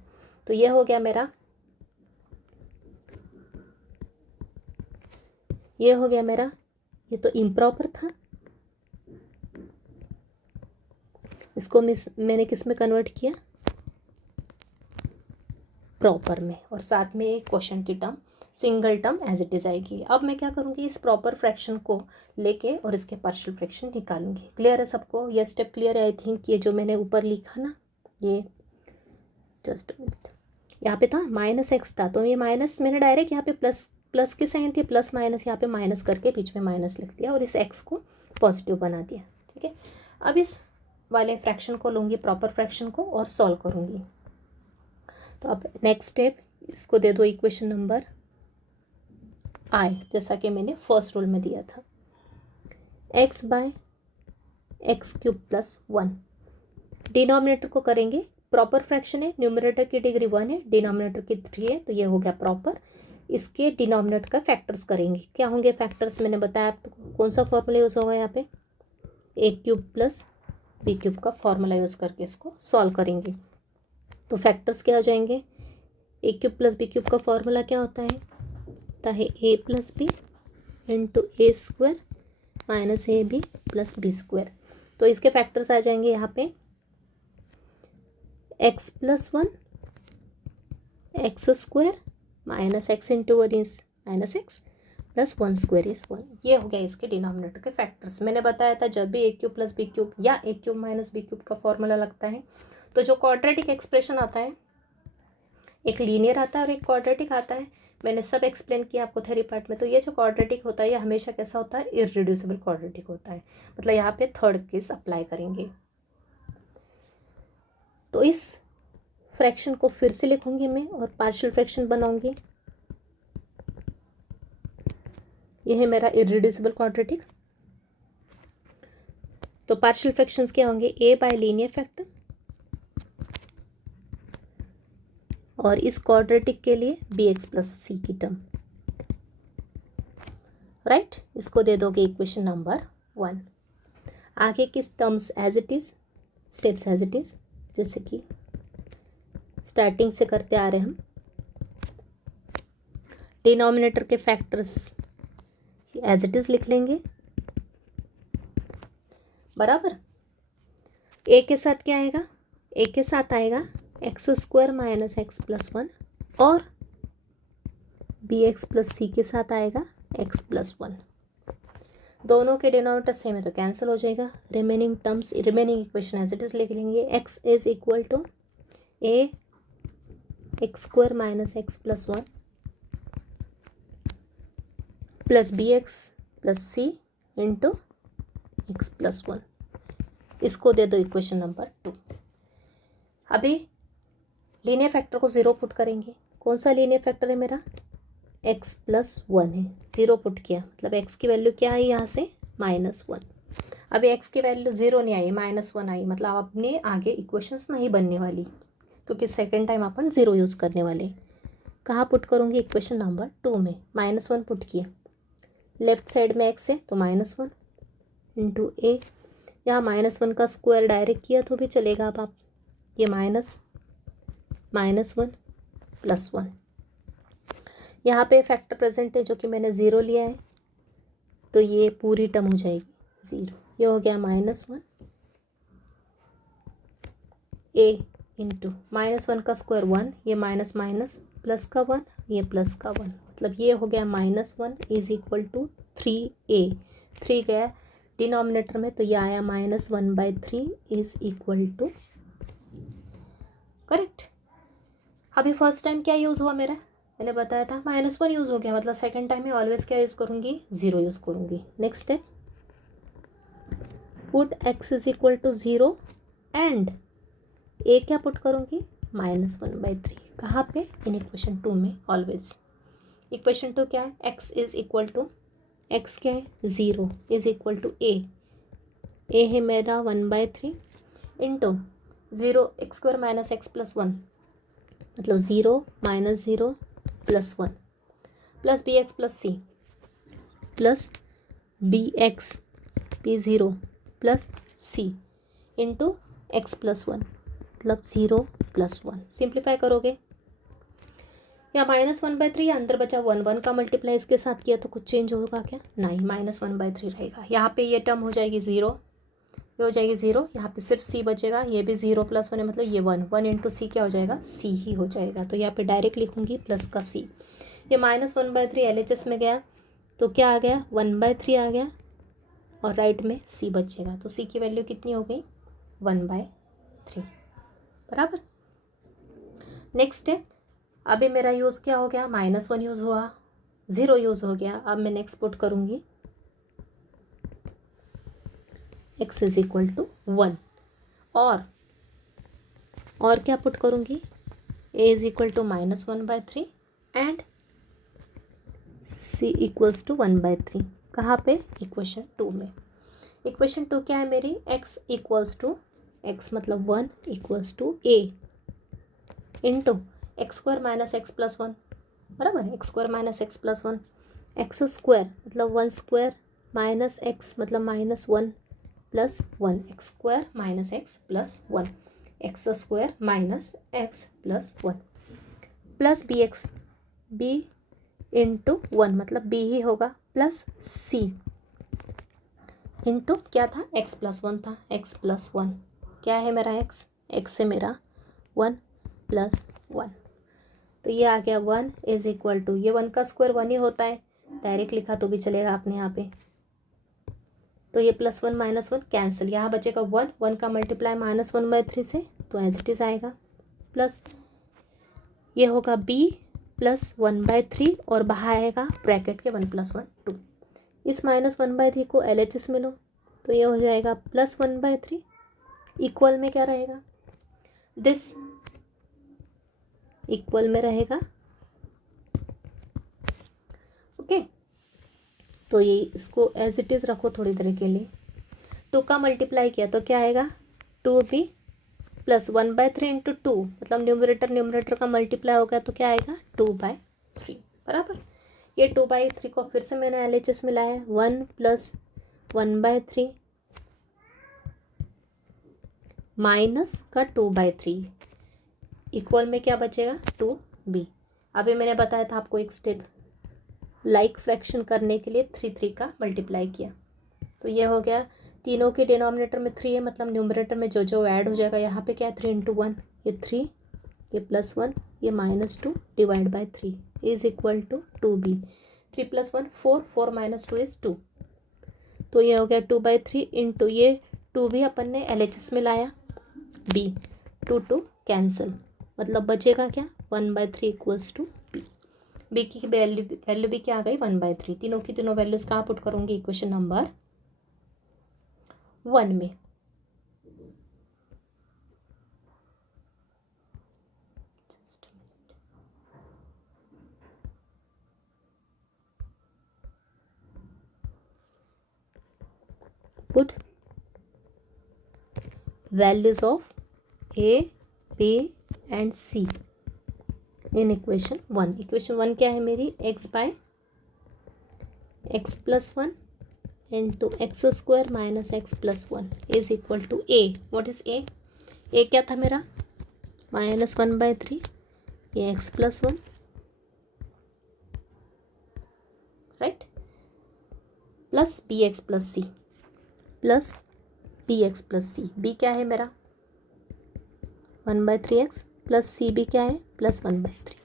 तो ये हो गया मेरा, ये हो गया मेरा, ये तो इम्प्रॉपर था, इसको मैंने किस में कन्वर्ट किया, प्रॉपर में, और साथ में एक क्वेश्चन की term single term as it is आएगी। अब मैं क्या करूँगी, इस प्रॉपर फ्रैक्शन को लेके और इसके पार्शियल फ्रैक्शन निकालूंगी। क्लियर है सबको, ये स्टेप क्लियर है आई थिंक। ये जो मैंने ऊपर लिखा ना, ये जस्ट मिनट, यहाँ पे था माइनस एक्स था, तो ये माइनस मैंने डायरेक्ट यहाँ पे प्लस प्लस की साइन थी, प्लस माइनस यहाँ पे माइनस करके बीच में माइनस लिख दिया और इस एक्स को पॉजिटिव बना दिया। ठीक है, अब इस वाले फ्रैक्शन को लूँगी, प्रॉपर फ्रैक्शन को, और सॉल्व करूँगी। तो अब नेक्स्ट स्टेप, इसको दे दो इक्वेशन नंबर आई, जैसा कि मैंने फर्स्ट रूल में दिया था, x by x cube plus one. Denominator को करेंगे, प्रॉपर फ्रैक्शन है, न्यूमरेटर की डिग्री 1 है, डिनोमिनेटर की 3 है, तो ये हो गया प्रॉपर। इसके डिनोमिनेटर का फैक्टर्स करेंगे, क्या होंगे फैक्टर्स, मैंने बताया आपको कौन सा फॉर्मूला यूज़ होगा यहाँ पे, a cube plus b cube का फॉर्मूला यूज़ करके इसको सॉल्व करेंगे। तो फैक्टर्स क्या हो जाएंगे, a cube plus b cube का फॉर्मूला क्या होता है a plus b into a square minus a b plus b square. तो इसके फैक्टर्स आ जाएंगे यहाँ पे x plus one, x square minus x into one is minus x plus one square is one. ये हो गया इसके डिनोमिनेटर के फैक्टर्स। मैंने बताया था जब भी ए क्यूब प्लस बी क्यूब या ए क्यूब माइनस बी क्यूब का फॉर्मूला लगता है तो जो क्वाड्रेटिक एक्सप्रेशन आता है, एक लीनियर आता है और एक क्वाड्रेटिक आता है। मैंने सब एक्सप्लेन किया आपको थ्योरी पार्ट में। तो ये जो क्वाड्रेटिक होता है ये हमेशा कैसा होता है, इररिड्यूसिबल क्वाड्रेटिक होता है, मतलब यहाँ पे थर्ड केस अप्लाई करेंगे। तो इस फ्रैक्शन को फिर से लिखूंगी मैं और पार्शियल फ्रैक्शन बनाऊंगी। यह है मेरा इररिड्यूसिबल क्वाड्रेटिक। तो पार्शियल फ्रैक्शंस क्या होंगे, ए बाय लीनियर फैक्टर, और इस क्वाड्रेटिक के लिए बी एक्स प्लस सी की टर्म, राइट। इसको दे दोगे इक्वेशन नंबर 1। आगे की terms as it is, steps as it is, जैसे कि स्टार्टिंग से करते आ रहे हम। डिनोमिनेटर के फैक्टर्स एज इट इज लिख लेंगे, बराबर। ए के साथ क्या आएगा, ए के साथ आएगा x square minus x plus one, और बी एक्स प्लस सी के साथ आएगा एक्स प्लस वन। दोनों के डिनोमिनेटर सेम है तो कैंसिल हो जाएगा। Remaining terms, remaining equation as it is लिख लेंगे। X is equal to a x square minus x plus one plus b x plus c into x plus one. इसको दे दो इक्वेशन नंबर 2। अभी लीनियर फैक्टर को 0 put करेंगे। कौन सा लीनियर फैक्टर है मेरा, एक्स प्लस वन है, 0 पुट किया, मतलब एक्स की वैल्यू क्या आई यहाँ से, -1। अभी एक्स की वैल्यू 0 नहीं आई, -1 आई, मतलब अपने आगे इक्वेशंस नहीं बनने वाली क्योंकि सेकेंड टाइम अपन 0 यूज़ करने वाले। कहाँ पुट करूँगी, इक्वेशन नंबर 2 में। -1 पुट किए, लेफ्ट साइड में एक्स है तो -1 इंटू ए, यहाँ -1 का स्क्वायर डायरेक्ट किया तो भी चलेगा। अब आप ये -1 प्लस 1, यहाँ पे फैक्टर प्रेजेंट है जो कि मैंने 0 लिया है तो ये पूरी टर्म हो जाएगी 0। ये हो गया -1 ए इंटू -1 का स्क्वायर 1, ये माइनस माइनस प्लस का 1, ये प्लस का 1, मतलब ये हो गया -1 इज इक्वल टू 3a। 3 गया डिनोमिनेटर में तो ये आया -1/3 इज इक्वल टू, करेक्ट। अभी फर्स्ट टाइम क्या यूज़ हुआ मेरा, मैंने बताया था -1 यूज़ हो गया, मतलब सेकेंड टाइम में ऑलवेज क्या यूज़ करूँगी, 0 यूज़ करूँगी। नेक्स्ट है put x is equal to 0 and a क्या पुट करूँगी, -1/3। कहाँ पे, इन इक्वेशन 2 में ऑलवेज। इक्वेशन 2 क्या है, x is equal to, x क्या है 0 इज इक्वल टू ए है मेरा 1/3 into 0 x² minus x plus 1, मतलब 0 minus 0 plus 1 plus b x plus c plus b x p0 plus c into x plus 1, मतलब 0 plus 1। Simplify करोगे या -1/3 या अंदर बचा 1 का मल्टीप्लाई इसके साथ किया तो कुछ चेंज होगा क्या, नहीं, -1/3 रहेगा। यहाँ पे ये टर्म हो जाएगी 0, ये हो जाएगी 0, यहाँ पे सिर्फ सी बचेगा, ये भी 0 + 1 है, मतलब ये 1 इंटू सी क्या हो जाएगा, सी ही हो जाएगा। तो यहाँ पे डायरेक्ट लिखूंगी प्लस का सी। ये -1/3 LHS में गया तो क्या आ गया, 1/3 आ गया और राइट में सी बचेगा, तो सी की वैल्यू कितनी हो गई, 1/3 बराबर। नेक्स्ट है, अभी मेरा यूज़ क्या हो गया, -1 यूज़ हुआ, 0 यूज़ हो गया। अब मैं नेक्स्ट पुट करूँगी x इज इक्वल टू 1 और क्या पुट करूँगी, a is equal to -1/3 and c equals to 1/3। कहाँ पे, इक्वेशन 2 में। इक्वेशन 2 क्या है मेरी, x इक्वल्स टू, x मतलब 1 equals to a into x² minus x plus 1, बराबर, x² minus x plus 1, x² मतलब 1² माइनस x मतलब -1 plus 1, x² minus x plus 1, x² minus x plus 1 plus b into 1 मतलब b ही होगा, plus c into क्या था, x plus 1 था, x plus 1 क्या है मेरा x है मेरा 1 प्लस 1, तो ये आ गया 1 इज इक्वल टू, ये 1 का स्क्वायर 1 ही होता है, डायरेक्ट लिखा तो भी चलेगा आपने यहाँ पे। तो ये +1 -1 कैंसिल, यहाँ बचेगा 1 का मल्टीप्लाई -1/3 से, तो एज इट इज़ आएगा, प्लस ये होगा b प्लस 1/3 और बाहर आएगा ब्रैकेट के 1 + 1 2। इस -1/3 को LHS में लो तो ये हो जाएगा +1/3 इक्वल में क्या रहेगा, दिस इक्वल में रहेगा, ओके। तो ये इसको एज इट इज़ रखो थोड़ी देर के लिए। 2 का मल्टीप्लाई किया तो क्या आएगा, 2b प्लस 1/3 इंटू 2, मतलब न्यूमरेटर का मल्टीप्लाई हो गया तो क्या आएगा 2/3 बराबर। ये 2/3 को फिर से मैंने LHS में लाया, 1 प्लस 1/3 माइनस का 2/3 इक्वल में क्या बचेगा 2b। अभी मैंने बताया था आपको एक स्टेप, लाइक फ्रैक्शन करने के लिए 3 का मल्टीप्लाई किया, तो ये हो गया, तीनों के डिनोमिनेटर में 3 है, मतलब न्यूमरेटर में जो ऐड हो जाएगा, यहाँ पे क्या है 3 × 1, ये 3, ये +1, ये -2 divide by 3 is equal to 2b। 3 + 1 4, 4 - 2 is 2, तो ये हो गया 2/3 इंटू ये 2b अपन ने LHS में लाया, b 2 कैंसिल, मतलब बचेगा क्या 1/3 इक्वल्स टू b की वैल्यू भी क्या आ गई 1/3। तीनों की तीनों वैल्यूज कहाँ पुट करूँगी, इक्वेशन नंबर 1 में। Put values of a, b and c in equation 1। Equation 1 क्या है मेरी, x plus 1 into x² minus x plus 1 is equal to a। What is a? a क्या था मेरा -1/3, ये x plus 1 right, plus bx plus c plus bx plus c। b क्या है मेरा 1/3x प्लस सी भी क्या है +1/3।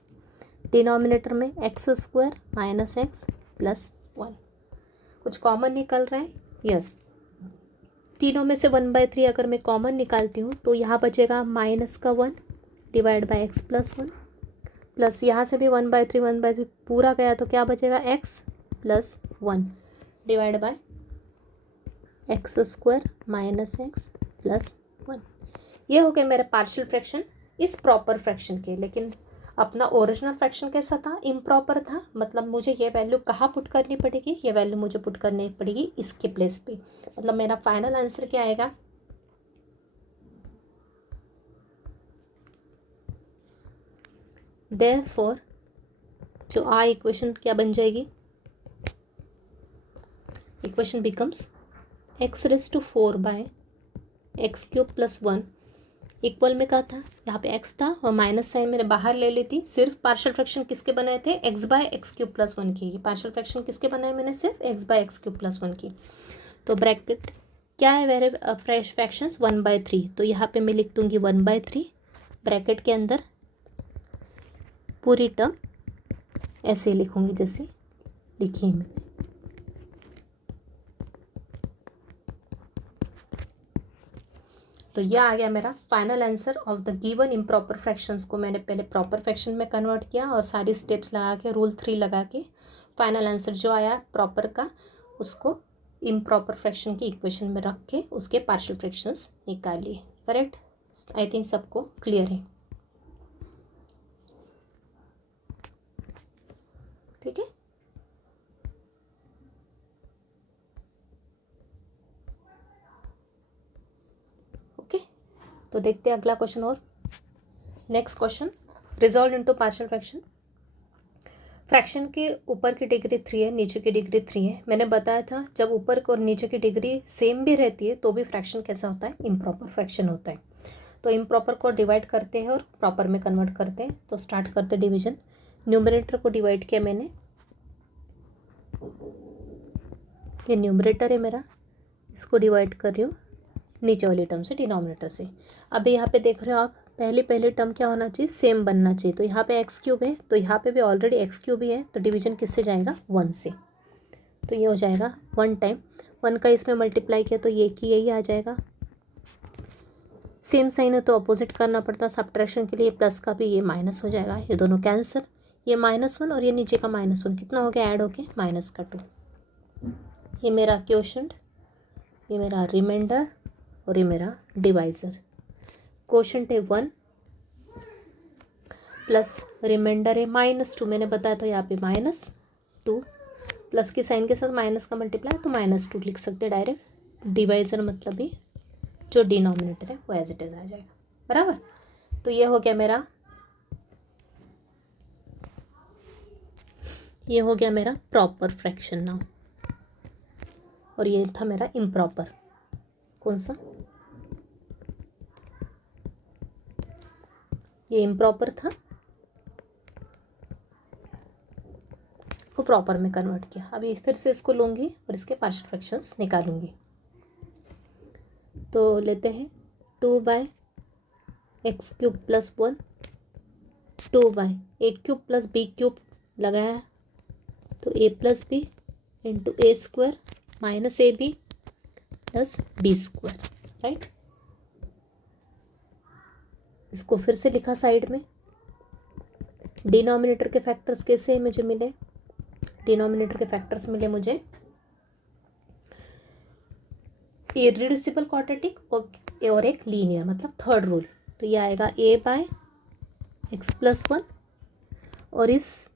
डिनोमिनेटर में x² माइनस एक्स प्लस 1, कुछ कॉमन निकल रहा है, यस। तीनों में से 1/3 अगर मैं कॉमन निकालती हूँ तो यहाँ बचेगा -1 divide by x plus 1 plus यहाँ से भी 1/3 पूरा गया तो क्या बचेगा x plus 1 divide by x square minus x plus 1। ये हो गए मेरे पार्शियल फ्रैक्शन इस प्रॉपर फ्रैक्शन के। लेकिन अपना ओरिजिनल फ्रैक्शन कैसा था, इम्प्रॉपर था, मतलब मुझे ये वैल्यू कहाँ पुट करनी पड़ेगी, ये वैल्यू मुझे पुट करनी पड़ेगी इसके प्लेस पे। मतलब मेरा फाइनल आंसर क्या आएगा, देयरफॉर जो इक्वेशन क्या बन जाएगी, इक्वेशन बिकम्स x⁴/x³ + 1 इक्वल में क्या था, यहाँ पे x था और माइनस साइन मैंने बाहर ले ली थी। सिर्फ पार्शियल फ्रैक्शन किसके बनाए थे, x/x³ + 1 की। पार्शियल फ्रैक्शन किसके बनाए मैंने, सिर्फ x/x³ + 1 की। तो ब्रैकेट क्या है मेरे फ्रेश फ्रैक्शंस 1/3, तो यहाँ पे मैं लिख दूंगी 1/3 ब्रैकेट के अंदर। पूरी टर्म ऐसे लिखूंगी जैसे लिखी है मैंने। तो यह आ गया मेरा final answer of the given improper fractions को मैंने पहले प्रॉपर फ्रैक्शन में कन्वर्ट किया और सारी स्टेप्स लगा के रूल 3 लगा के फाइनल आंसर जो आया प्रॉपर का उसको इम्प्रॉपर फ्रैक्शन की इक्वेशन में रख के उसके पार्शियल फ्रैक्शंस निकाल लिए। करेक्ट, आई थिंक सबको क्लियर है। ठीक है, ओके। तो देखते हैं अगला क्वेश्चन। और next question, resolve into partial fraction. Fraction के ऊपर की डिग्री 3 है, नीचे की डिग्री 3 है। मैंने बताया था जब ऊपर और नीचे की डिग्री सेम भी रहती है तो भी फ्रैक्शन कैसा होता है, इम्प्रॉपर फ्रैक्शन होता है। तो इम्प्रॉपर को डिवाइड करते हैं और प्रॉपर में कन्वर्ट करते हैं। तो स्टार्ट करते डिवीजन। न्यूमरेटर को डिवाइड किया मैंने, ये न्यूमरेटर है मेरा, इसको डिवाइड कर रही हूँ नीचे वाली टर्म से, डिनोमिनेटर से। अब यहाँ पे देख रहे हो आप, पहली टर्म क्या होना चाहिए, सेम बनना चाहिए। तो यहाँ पे x³ है तो यहाँ पे भी ऑलरेडी x³ ही है, तो डिवीजन किससे जाएगा, 1 से। तो ये हो जाएगा 1 टाइम 1 का इसमें मल्टीप्लाई किया तो ये की यही आ जाएगा। सेम साइन है तो अपोजिट करना पड़ता, सब्ट्रैक्शन के लिए प्लस का भी ये माइनस हो जाएगा, ये दोनों कैंसिल। ये -1 और ये नीचे का -1 कितना हो गया, ऐड होके -2। ये मेरा क्वोशंट, ये मेरा रिमाइंडर और ये मेरा डिवाइज़र। क्वोशंट है 1 प्लस रिमाइंडर है -2, मैंने बताया था यहाँ पे -2 प्लस की साइन के साथ माइनस का मल्टीप्लाई तो -2 लिख सकते हैं डायरेक्ट। डिवाइज़र मतलब भी जो डिनोमिनेटर है वो एज इट इज़ आ जाएगा, बराबर। तो ये हो गया मेरा, ये हो गया मेरा प्रॉपर फ्रैक्शन नाउ। और ये था मेरा इम्प्रॉपर, कौन सा, ये इम्प्रॉपर था, को प्रॉपर में कन्वर्ट किया। अभी फिर से इसको लूँगी और इसके पार्शियल फ्रैक्शंस निकालूंगी। तो लेते हैं 2/x³ + 1, 2/a³ + b³ लगाया तो a + b into a² - ab + b², right. इसको फिर से लिखा साइड में। डिनोमिनेटर के फैक्टर्स कैसे मुझे मिले, डिनोमिनेटर के फैक्टर्स मिले मुझे इररिड्यूसिबल क्वाड्रेटिक और एक लीनियर, मतलब थर्ड रूल। तो ये आएगा a/x + 1 और इस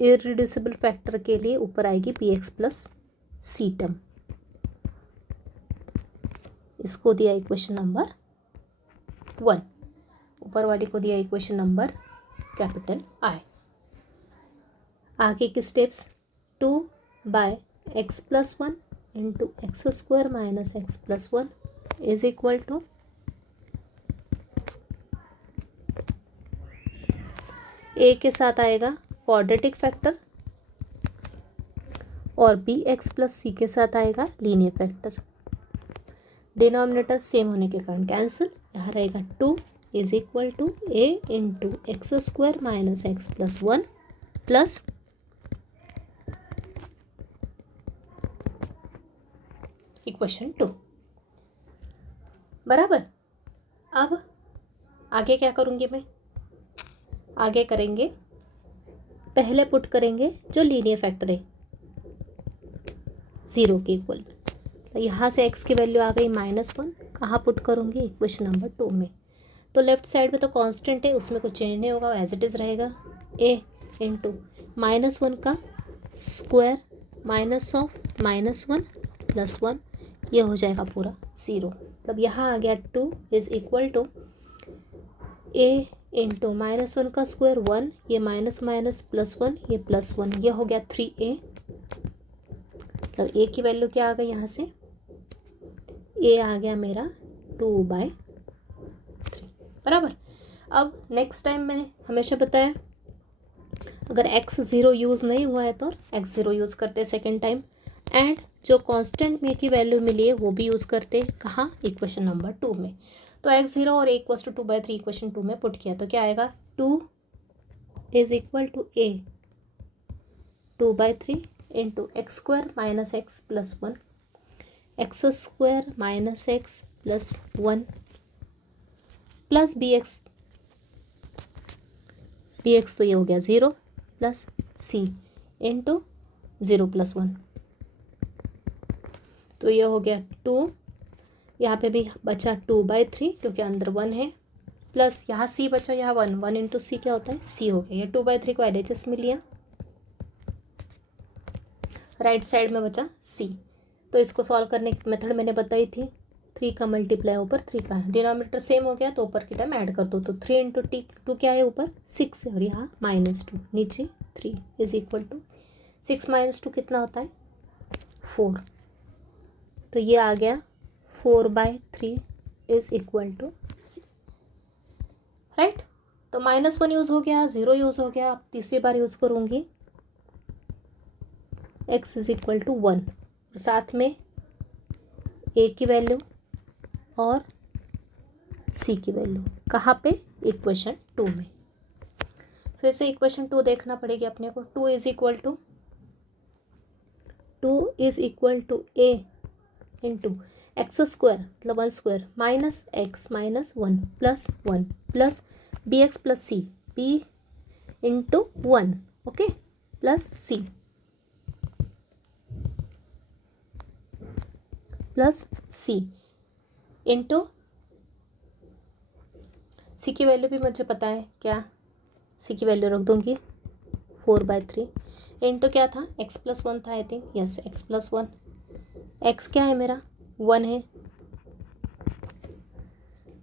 इररिड्यूसिबल फैक्टर के लिए ऊपर आएगी bx + c टर्म। इसको दिया इक्वेशन नंबर 1, ऊपर वाली को दिया इक्वेशन नंबर I। आगे की steps 2/x + 1 into x² - x + 1 is equal to a के साथ आएगा क्वाड्रेटिक फैक्टर और bx + c के साथ आएगा लीनियर फैक्टर। डिनोमिनेटर सेम होने के कारण कैंसिल, यहाँ रहेगा 2 is equal to a into x² - x + 1 plus equation 2, बराबर। अब आगे क्या करूँगी मैं, आगे करेंगे पहले पुट करेंगे जो लीनियर फैक्टर है 0 के इक्वल। तो यहाँ से x की वैल्यू आ गई -1, कहाँ पुट करूँगी, इक्वेशन नंबर 2 में। तो लेफ्ट साइड में तो कांस्टेंट है, उसमें कुछ चेंज नहीं होगा, एज इट इज़ रहेगा। a इंटू -1 का स्क्वायर -1 + 1, ये हो जाएगा पूरा 0। मतलब यहाँ आ गया 2 is equal to a into -1 का स्क्वायर 1, ये माइनस माइनस +1, ये +1, ये हो गया 3a। मतलब a की वैल्यू क्या आ गई यहाँ से, a आ गया मेरा 2/3 बराबर। अब नेक्स्ट टाइम मैंने हमेशा बताया अगर x0 यूज़ नहीं हुआ है तो x0 यूज़ करते सेकेंड टाइम, एंड जो कांस्टेंट में की वैल्यू मिली है वो भी यूज़ करते कहाँ, इक्वेशन नंबर 2 में। तो x0 और a = 2/3 इक्वेशन 2 में पुट किया तो क्या आएगा, 2 is equal to a 2/3 into x² - x + 1 x² - x + 1 plus bx तो ये हो गया 0 प्लस c इंटू 0 + 1, तो ये हो गया 2, यहाँ पे भी बचा 2/3 क्योंकि अंदर 1 है, प्लस यहाँ c बचा, यहाँ 1 इंटू सी क्या होता है, c हो गया। ये 2/3 को LHS में लिया, राइट साइड में बचा c। तो इसको सॉल्व करने की मेथड मैंने बताई थी, 3 का मल्टीप्लाई ऊपर 3 का है, डिनोमिनेटर सेम हो गया तो ऊपर की टाइम ऐड कर दो। तो 3 इंटू टी 2 क्या है ऊपर 6 है और यहाँ -2 नीचे 3 इज इक्वल टू 6 - 2 कितना होता है 4। तो ये आ गया 4/3 is equal to c, right. तो -1 यूज़ हो गया, 0 यूज़ हो गया। अब तीसरी बार यूज़ करूँगी x इज इक्वल टू 1, साथ में a की वैल्यू और c की वैल्यू कहाँ पे, इक्वेशन 2 में। फिर से इक्वेशन 2 देखना पड़ेगी अपने को। 2 is equal to a into x² मतलब 1² minus x - 1 + 1 plus bx + c b into 1 okay plus c plus c into c की वैल्यू भी मुझे पता है, क्या सी की वैल्यू रख दूंगी 4/3 इंटू क्या था, x + 1 था I think, yes x + 1, x क्या है मेरा 1 है,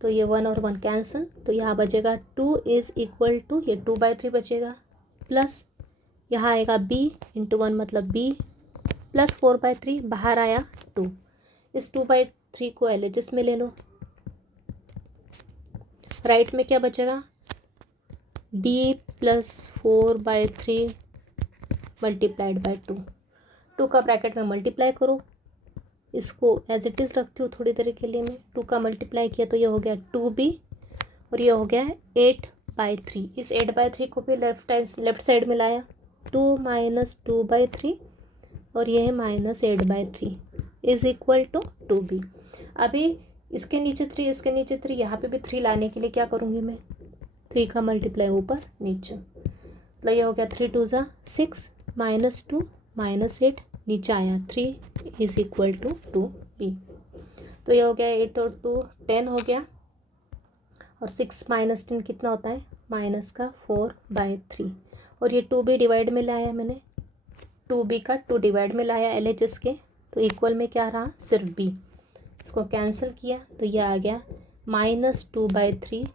तो ये 1 और 1 कैंसिल, तो यहाँ बचेगा 2 इज इक्वल टू ये 2/3 बचेगा, प्लस यहाँ आएगा b इंटू 1 मतलब b प्लस 4/3 बाहर आया 2, इस 2/3 को LHS में ले लो, राइट में क्या बचेगा b + 4/3 मल्टीप्लाइड बाय 2 का ब्रैकेट में मल्टीप्लाई करो, इसको एज इट इज़ रखती हूँ थोड़ी देर के लिए मैं। 2 का मल्टीप्लाई किया तो ये हो गया 2b और ये हो गया 8/3। इस 8/3 को भी लेफ्ट साइड में लाया, 2 - 2/3 और ये है -8/3 इज इक्वल टू 2b। अभी इसके नीचे 3, इसके नीचे 3, यहाँ पे भी 3 लाने के लिए क्या करूँगी मैं, 3 का मल्टीप्लाई ऊपर नीचे, मतलब ये हो गया 3 2 ज़ा 6 -2 -8 नीचे आया 3 इज इक्वल टू 2b। तो ये हो गया 8 और 2 10 हो गया, और 6 - 10 कितना होता है -4/3, और ये 2b डिवाइड में लाया मैंने, 2b का 2 डिवाइड में लाया LHS के, तो इक्वल में क्या रहा सिर्फ b, इसको कैंसिल किया तो ये आ गया -2/3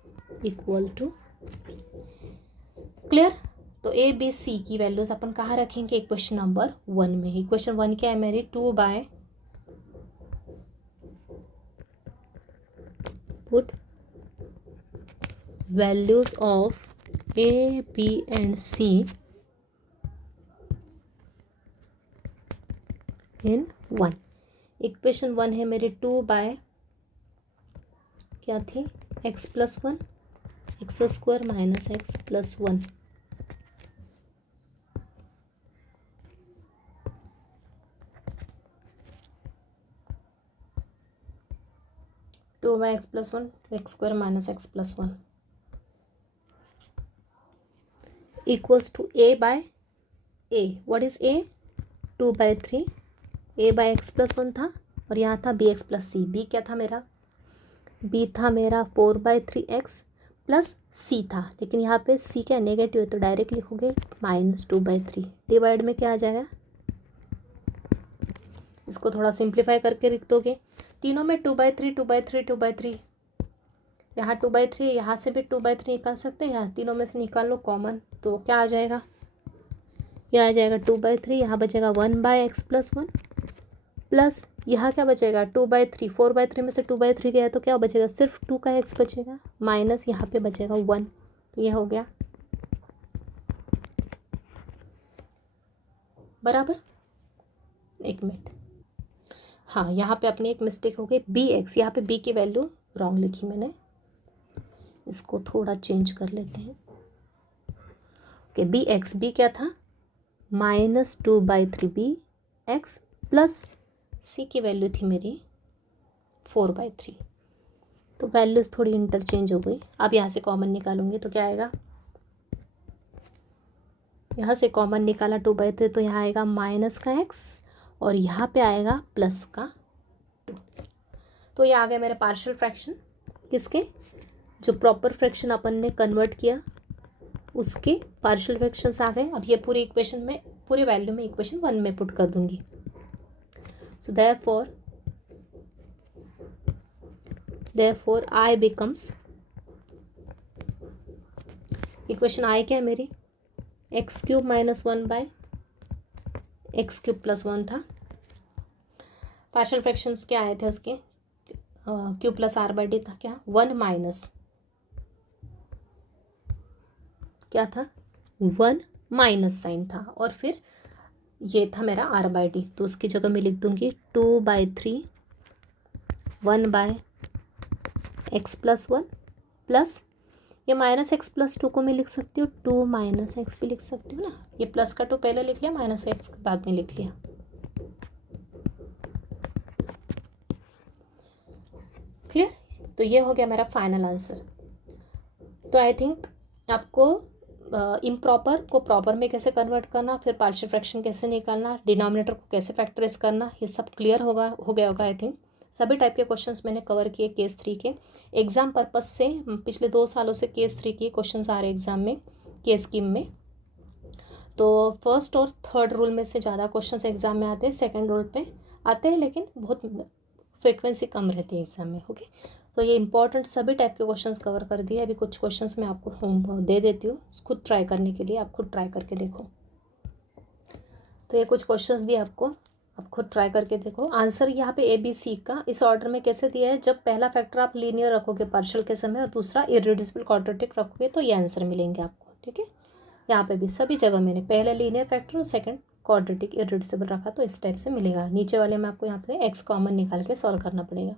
इक्वल टू b। क्लियर। तो a b c की वैल्यूज अपन कहाँ रखेंगे, इक्वेशन नंबर 1 में। इक्वेशन 1 क्या है मेरी, 2 put values of a b and c in 1। Equation 1 है मेरी 2 क्या थी x + 1 x² - x + 1 2 x + 1 x² - x + 1 equals to a by a. What is a? 2/3. A by x plus 1 था और यहाँ था b x plus c. B क्या था मेरा? बी था मेरा 4/3x प्लस सी था, लेकिन यहाँ पे सी क्या नेगेटिव है तो डायरेक्ट लिखोगे -2/3. डिवाइड में क्या आ जाएगा? इसको थोड़ा सिंप्लीफाई करके लिख दोगे. तीनों में 2/3 2/3 2/3. यहाँ 2/3, यहाँ से भी 2/3 निकाल सकते हैं. यहाँ तीनों में से निकाल लो कॉमन, तो क्या आ जाएगा? यह आ जाएगा 2/3. यहाँ बचेगा 1/x प्लस 1 प्लस यहाँ क्या बचेगा 2/3. 4/3 में से 2/3 गया तो क्या बचेगा? सिर्फ 2 का x बचेगा माइनस यहाँ पे बचेगा 1. तो यह हो गया बराबर. एक मिनट, हाँ यहाँ पे अपनी एक मिस्टेक हो गई. बी एक्स, यहाँ पे बी की वैल्यू रॉन्ग लिखी मैंने, इसको थोड़ा चेंज कर लेते हैं. ओके, बी एक्स, बी क्या था? -2/3 बी एक्स प्लस सी की वैल्यू थी मेरी 4/3. तो वैल्यूज़ थोड़ी इंटरचेंज हो गई. अब यहाँ से कॉमन निकालूंगी तो क्या आएगा? यहाँ से कॉमन निकाला 2/3 तो यहाँ आएगा माइनस का x और यहाँ पे आएगा प्लस का 2. तो ये आ गया मेरे पार्शियल फ्रैक्शन. किसके? जो प्रॉपर फ्रैक्शन अपन ने कन्वर्ट किया उसके पार्शियल फ्रैक्शंस आ गए. अब ये पूरी इक्वेशन में, पूरी वैल्यू में इक्वेशन 1 में पुट कर दूंगी. So therefore I becomes, equation I क्या है मेरी? x³ - 1/x³ + 1 था. पार्शियल फ्रैक्शंस क्या आए थे उसके? q + r/d था. क्या 1 माइनस क्या था? 1 माइनस साइन था और फिर ये था मेरा r/d. तो उसकी जगह मैं लिख दूंगी 2/3 1/x + 1 प्लस ये -x + 2 को मैं लिख सकती हूँ 2 - x भी लिख सकती हूँ ना. ये प्लस का 2 पहले लिख लिया, -x बाद में लिख लिया. क्लियर? तो ये हो गया मेरा फाइनल आंसर. तो आई थिंक आपको इम्प्रॉपर को प्रॉपर में कैसे कन्वर्ट करना, फिर पार्शियल फ्रैक्शन कैसे निकालना, डिनोमिनेटर को कैसे फैक्टराइज करना, ये सब क्लियर हो गया होगा. आई थिंक सभी टाइप के क्वेश्चंस मैंने कवर किए केस 3 के. एग्ज़ाम पर्पस से पिछले 2 सालों से केस 3 के क्वेश्चंस आ रहे एग्ज़ाम में, केस स्कीम में. तो फर्स्ट और थर्ड रूल में से ज़्यादा क्वेश्चंस एग्ज़ाम में आते हैं, सेकेंड रूल पे आते हैं लेकिन बहुत फ्रिक्वेंसी कम रहती है एग्ज़ाम में. ओके, तो ये इंपॉर्टेंट सभी टाइप के क्वेश्चंस कवर कर दिए. अभी कुछ क्वेश्चंस मैं आपको दे देती हूँ खुद ट्राई करने के लिए. आप खुद ट्राई करके देखो. तो ये कुछ क्वेश्चंस दिए आपको, आप खुद ट्राई करके देखो. आंसर यहाँ पे ABC का इस ऑर्डर में कैसे दिया है? जब पहला फैक्टर आप लीनियर रखोगे पार्शियल के समय और दूसरा इररिड्यूसिबल क्वाड्रेटिक रखोगे तो ये आंसर मिलेंगे आपको. ठीक है, यहाँ पे भी सभी जगह मैंने पहले लीनियर फैक्टर और सेकंड क्वाड्रेटिक इररिड्यूसिबल रखा तो इस टाइप से मिलेगा. नीचे वाले में आपको यहाँ पे x कॉमन निकाल के सॉल्व करना पड़ेगा.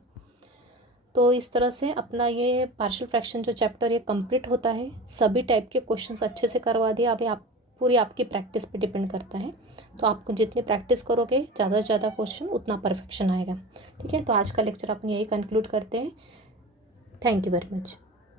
तो इस तरह से अपना ये पार्शियल फ्रैक्शन जो चैप्टर ये कंप्लीट होता है. सभी टाइप के क्वेश्चंस अच्छे से करवा दिए. अभी आप पूरी आपकी प्रैक्टिस पे डिपेंड करता है. तो आपको जितनी प्रैक्टिस करोगे ज़्यादा से ज़्यादा क्वेश्चन उतना परफेक्शन आएगा. ठीक है, तो आज का लेक्चर अपन यही कंक्लूड करते हैं. Thank you very much.